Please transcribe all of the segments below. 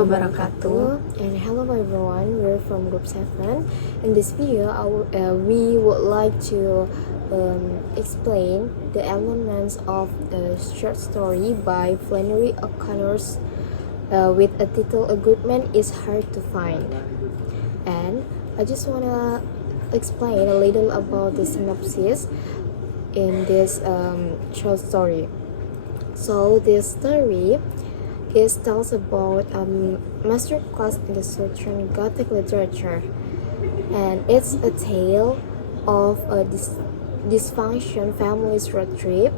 wabarakatuh. And hello everyone, we're from Group 7. In this video, we would like to explain the elements of a short story by Flannery O'Connor with a title A Good Man is Hard to Find. And I just want to explain a little about the synopsis in this short story. So this story tells about a master class in the Southern Gothic literature, and it's a tale of a dysfunction family's road trip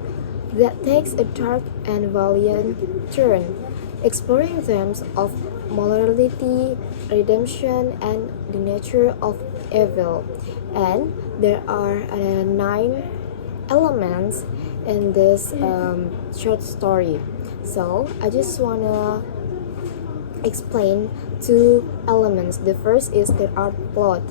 that takes a dark and valiant turn, exploring themes of morality, redemption, and the nature of evil. And there are 9 elements in this short story. So I just wanna explain 2 elements. The first is the art plot.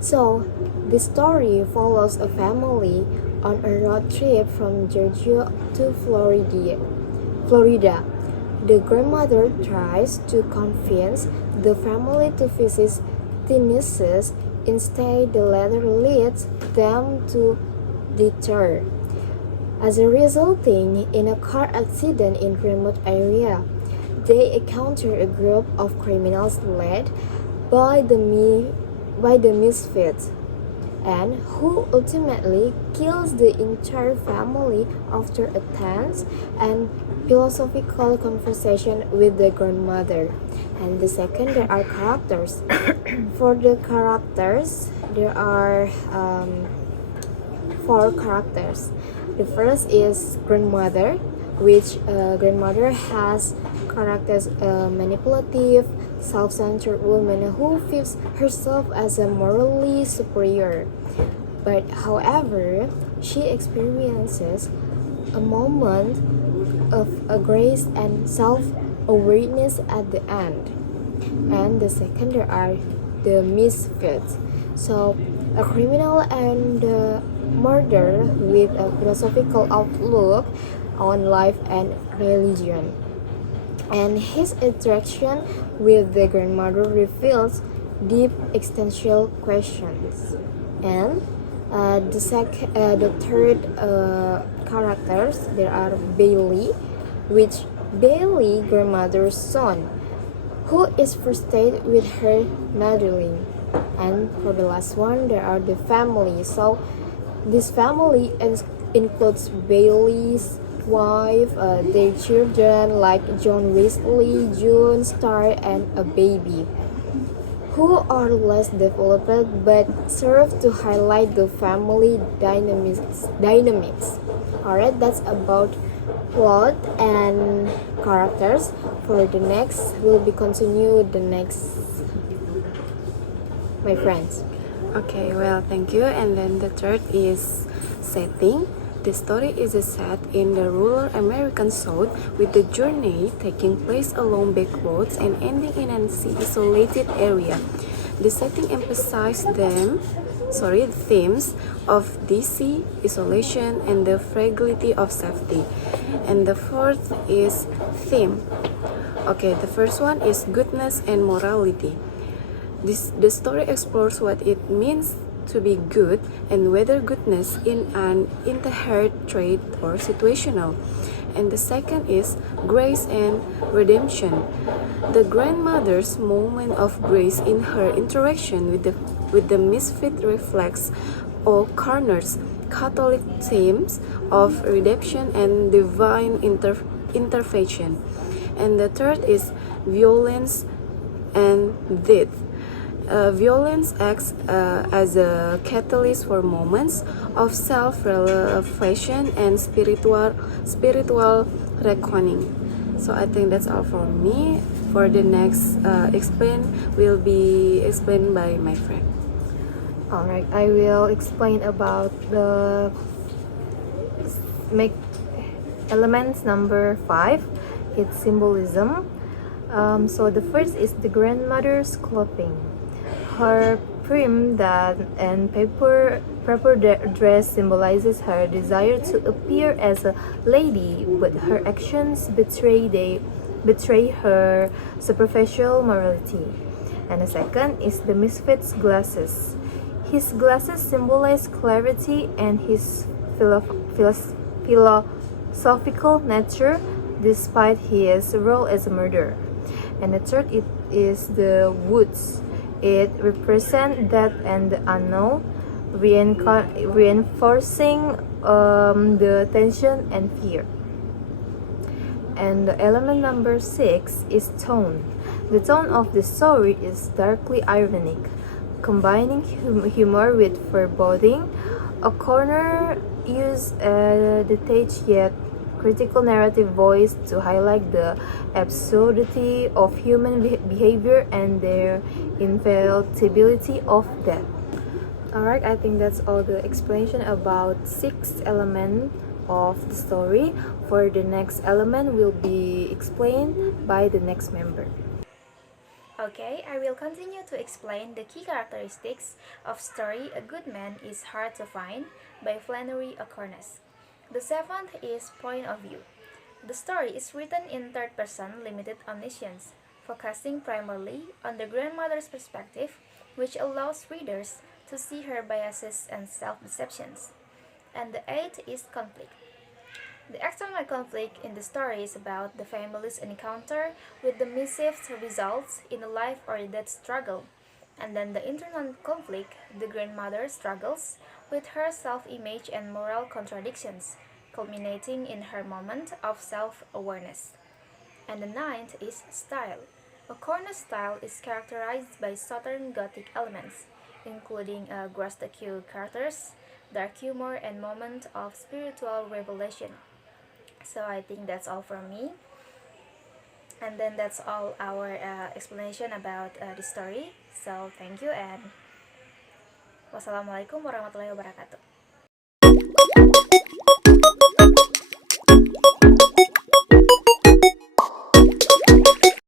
So the story follows a family on a road trip from Georgia to Florida. The grandmother tries to convince the family to visit Tennessee. Instead, the latter leads them to deter, as a resulting in a car accident in remote area. They encounter a group of criminals led by the misfits, and who ultimately kills the entire family after a tense and philosophical conversation with the grandmother. And the second, there are characters. For the characters, there are 4 characters. The first is grandmother, which grandmother has characters a manipulative, self-centered woman who views herself as a morally superior. But however, she experiences a moment of a grace and self-awareness at the end. And the second, there are the misfits. So a criminal and murder with a philosophical outlook on life and religion. And his interaction with the grandmother reveals deep existential questions. And the third characters, there are Bailey, which Bailey grandmother's son, who is frustrated with her modeling. And for the last one, there are the family. So this family includes Bailey's wife, their children like John Wesley, June, Star, and a baby, who are less developed but serve to highlight the family dynamics. Alright, that's about plot and characters. For the next, will be continued the next, my friends. Okay, well, thank you. And then the third is setting. The story is set in the rural American South, with the journey taking place along backwoods and ending in an isolated area. The setting emphasizes themes of DC, isolation, and the fragility of safety. And the fourth is theme. Okay, the first one is goodness and morality. The story explores what it means to be good and whether goodness is an inherent trait or situational. And the second is grace and redemption. The grandmother's moment of grace in her interaction with the misfit reflects O'Connor's Catholic themes of redemption and divine intervention. And the third is violence and death. Violence acts as a catalyst for moments of self-revelation and spiritual reckoning. So I think that's all for me. For the next will be explained by my friend. Alright, I will explain about the elements number 5. It's symbolism. So the first is the grandmother's clothing. Her prim and paper dress symbolizes her desire to appear as a lady, but her actions betray the betray her superficial morality. And the second is the misfit's glasses. His glasses symbolize clarity and his philosophical nature despite his role as a murderer. And the third it is the woods. It represents death and the unknown, reinforcing the tension and fear. And the element number 6 is tone. The tone of the story is darkly ironic, combining humor with foreboding. O'Connor used a detached yet critical narrative voice to highlight the absurdity of human behavior and their inevitability of death. Alright, I think that's all the explanation about 6 elements of the story. For the next element will be explained by the next member. Okay, I will continue to explain the key characteristics of story A Good Man is Hard to Find by Flannery O'Connor. The seventh is point of view. The story is written in third person limited omniscience, focusing primarily on the grandmother's perspective, which allows readers to see her biases and self-deceptions. And the eighth is conflict. The external conflict in the story is about the family's encounter with the mischief results in a life or death struggle. And then the internal conflict, the grandmother struggles with her self-image and moral contradictions, culminating in her moment of self-awareness. And the ninth is style. O'Connor's style is characterized by Southern Gothic elements, including grotesque characters, dark humor, and moments of spiritual revelation. So I think that's all from me. And then that's all our explanation about the story. So thank you and wassalamualaikum warahmatullahi wabarakatuh.